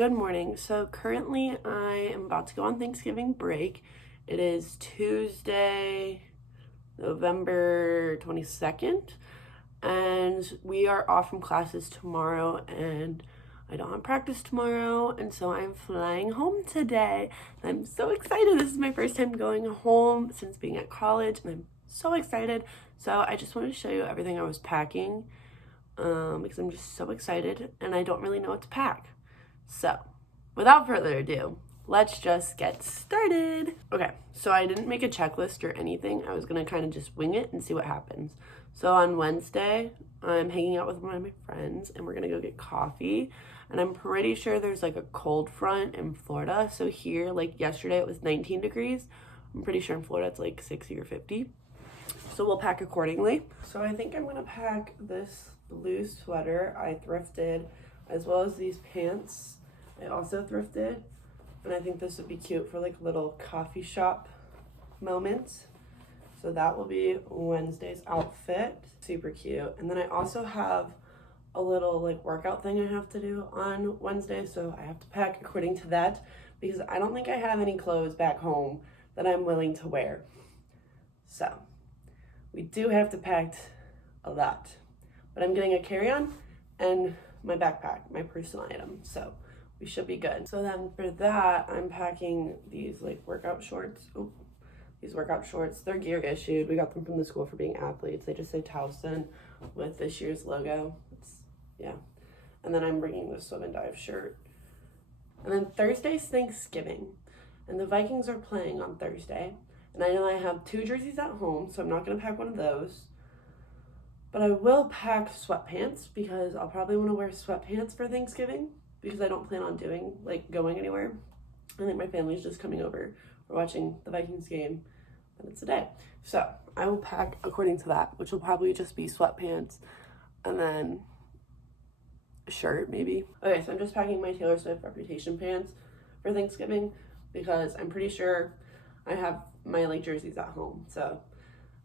Good morning. So currently I am about to go on Thanksgiving break. It is Tuesday, November 22nd, and we are off from classes tomorrow, and I don't have practice tomorrow, and so I'm flying home today. I'm so excited. This is my first time going home since being at college, and I'm so excited. So I just wanted to show you everything I was packing because I'm just so excited, and I don't really know what to pack. So, without further ado, let's just get started. Okay, so I didn't make a checklist or anything. I was gonna kind of just wing it and see what happens. So on Wednesday, I'm hanging out with one of my friends and we're gonna go get coffee. And I'm pretty sure there's like a cold front in Florida. So here, like yesterday, it was 19 degrees. I'm pretty sure in Florida it's like 60 or 50. So we'll pack accordingly. So I think I'm gonna pack this blue sweater I thrifted, as well as these pants I also thrifted, and I think this would be cute for like a little coffee shop moment. So that will be Wednesday's outfit. Super cute. And then I also have a little like workout thing I have to do on Wednesday, so I have to pack according to that because I don't think I have any clothes back home that I'm willing to wear. So we do have to pack a lot, but I'm getting a carry-on and my backpack, my personal item, so we should be good. So then for that, I'm packing these like workout shorts. Oh, these workout shorts, they're gear issued. We got them from the school for being athletes. They just say Towson with this year's logo. Yeah. And then I'm bringing the swim and dive shirt. And then Thursday's Thanksgiving, and the Vikings are playing on Thursday. And I know I have 2 jerseys at home, so I'm not gonna pack one of those. But I will pack sweatpants because I'll probably want to wear sweatpants for Thanksgiving because I don't plan on going anywhere. I think my family's just coming over. We're watching the Vikings game, and it's a day. So I will pack according to that, which will probably just be sweatpants and then a shirt maybe. Okay, so I'm just packing my Taylor Swift Reputation pants for Thanksgiving because I'm pretty sure I have my like jerseys at home, so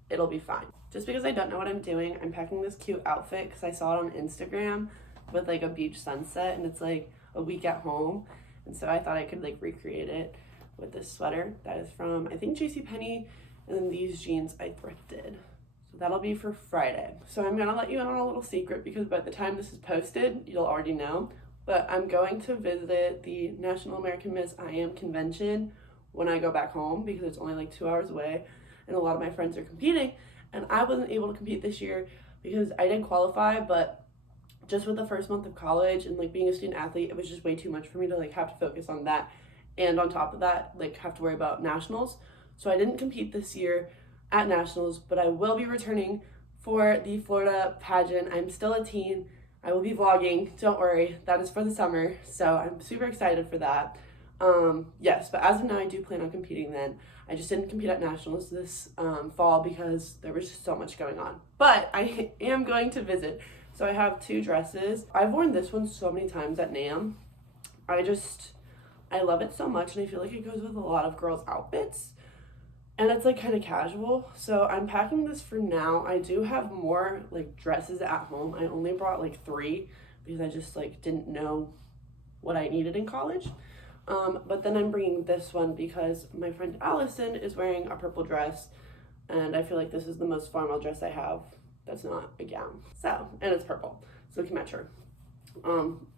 it'll be fine. Just because I don't know what I'm doing, I'm packing this cute outfit because I saw it on Instagram with like a beach sunset and it's like a week at home. And so I thought I could like recreate it with this sweater that is from, I think, JCPenney, and then these jeans I thrifted. So that'll be for Friday. So I'm gonna let you in on a little secret because by the time this is posted, you'll already know. But I'm going to visit the National American Miss I Am convention when I go back home because it's only like 2 hours away. And a lot of my friends are competing, and I wasn't able to compete this year because I didn't qualify, but just with the first month of college and like being a student athlete, it was just way too much for me to like have to focus on that, and on top of that like have to worry about nationals. So I didn't compete this year at nationals, but I will be returning for the Florida pageant. I'm still a teen. I will be vlogging, don't worry, that is for the summer, so I'm super excited for that. Yes, but as of now I do plan on competing then. I just didn't compete at nationals this fall because there was just so much going on. But I am going to visit. So I have 2 dresses. I've worn this one so many times at NAM. I love it so much, and I feel like it goes with a lot of girls' outfits. And it's like kind of casual. So I'm packing this for now. I do have more like dresses at home. I only brought like 3 because I just like didn't know what I needed in college. But then I'm bringing this one because my friend Allison is wearing a purple dress, and I feel like this is the most formal dress I have that's not a gown. So, and it's purple, so it can match her.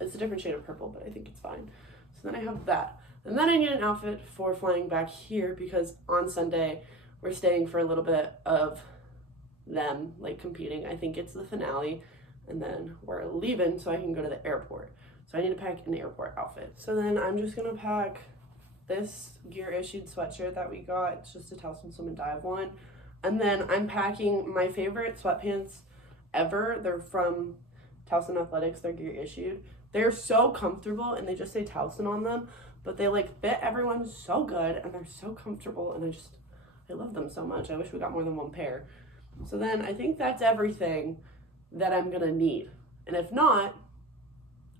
It's a different shade of purple, but I think it's fine. So then I have that. And then I need an outfit for flying back here because on Sunday we're staying for a little bit of them like competing. I think it's the finale, and then we're leaving so I can go to the airport. So I need to pack an airport outfit. So then I'm just gonna pack this gear issued sweatshirt that we got. It's just a Towson Swim and Dive one. And then I'm packing my favorite sweatpants ever. They're from Towson Athletics, they're gear issued. They're so comfortable and they just say Towson on them, but they like fit everyone so good and they're so comfortable, and I love them so much. I wish we got more than one pair. So then I think that's everything that I'm gonna need. And if not,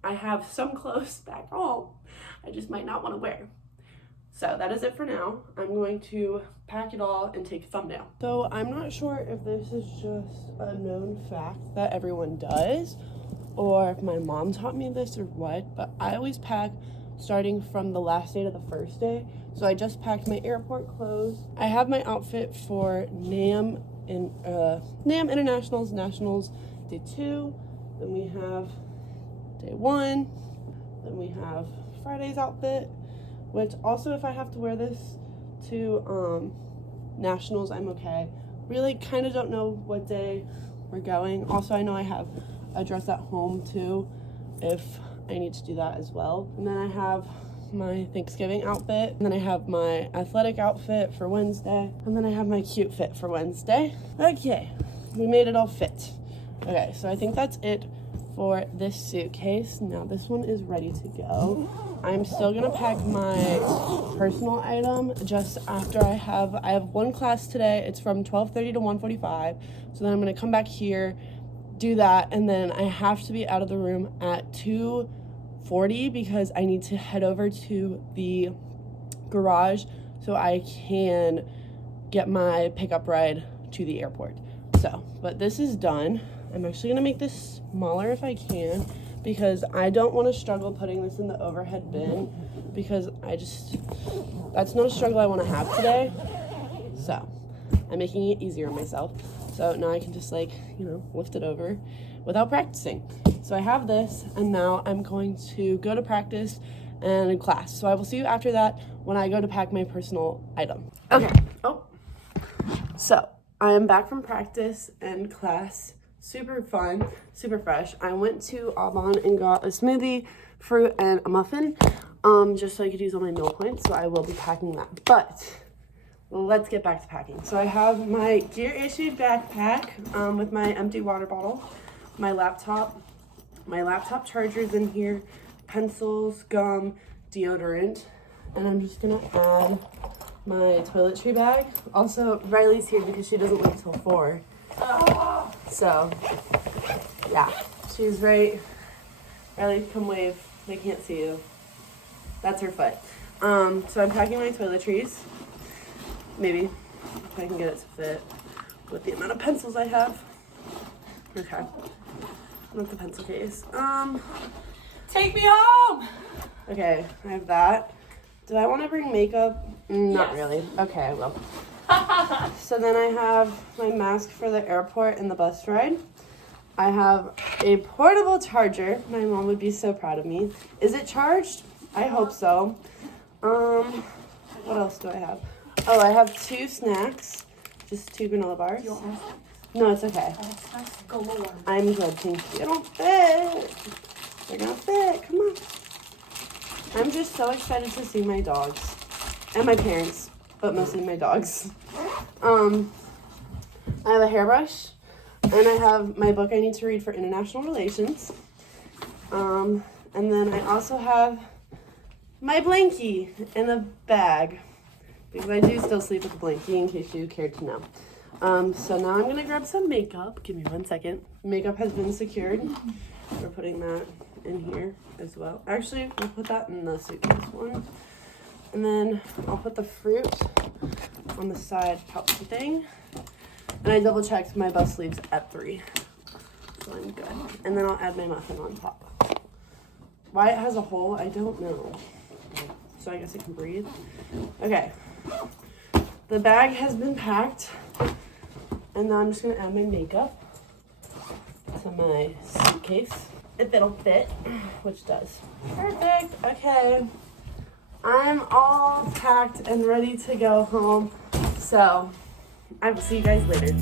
I have some clothes back home I just might not want to wear. So that is it for now. I'm going to pack it all and take a thumbnail. So I'm not sure if this is just a known fact that everyone does, or if my mom taught me this or what, but I always pack starting from the last day to the first day. So I just packed my airport clothes. I have my outfit for NAM Internationals, Nationals, day 2. Then we have day 1. Then we have Friday's outfit, which also if I have to wear this to Nationals, I'm okay. Really kind of don't know what day we're going. Also, I know I have a dress at home too if I need to do that as well. And then I have my Thanksgiving outfit, and then I have my athletic outfit for Wednesday, and then I have my cute fit for Wednesday. Okay, we made it all fit. Okay, so I think that's it for this suitcase. Now this one is ready to go. I'm still gonna pack my personal item just after I have one class today. It's from 12:30 to 1:45. So then I'm gonna come back here, do that, and then I have to be out of the room at 2:40 because I need to head over to the garage so I can get my pickup ride to the airport. So, but this is done. I'm actually gonna make this smaller if I can because I don't want to struggle putting this in the overhead bin because that's not a struggle I want to have today. So I'm making it easier on myself. So now I can just lift it over without practicing. So I have this, and now I'm going to go to practice and class. So I will see you after that when I go to pack my personal item. Okay. So I am back from practice and class. Super fun, super fresh. I went to Aubon and got a smoothie, fruit, and a muffin, just so I could use all my meal points. So I will be packing that. But let's get back to packing. So I have my gear issued backpack with my empty water bottle, my laptop chargers in here, pencils, gum, deodorant, and I'm just gonna add my toiletry bag. Also, Riley's here because she doesn't leave till 4. So, yeah, she's right. Riley, come wave. They can't see you. That's her foot. So I'm packing my toiletries. Maybe if I can get it to fit with the amount of pencils I have. Okay. Not the pencil case. Take me home! Okay, I have that. Do I want to bring makeup? Not Yes. really. Okay, I will. So then I have my mask for the airport and the bus ride. I have a portable charger. My mom would be so proud of me. Is it charged? I hope so. What else do I have? Oh, I have 2 snacks. Just 2 granola bars. You want more? No, it's okay. Snacks galore. I'm good, thank you. They don't fit. They're gonna fit. Come on. I'm just so excited to see my dogs. And my parents. But mostly my dogs. I have a hairbrush, and I have my book I need to read for international relations. And then I also have my blankie in a bag because I do still sleep with a blankie in case you cared to know. So now I'm gonna grab some makeup. Give me 1 second. Makeup has been secured. We're putting that in here as well. Actually, we'll put that in the suitcase one. And then I'll put the fruit on the side pouch thing. And I double checked my bus leaves at 3. So I'm good. And then I'll add my muffin on top. Why it has a hole, I don't know. So I guess it can breathe. Okay. The bag has been packed. And now I'm just gonna add my makeup to my suitcase. If it'll fit, which does. Perfect, okay. I'm all packed and ready to go home. So I will see you guys later.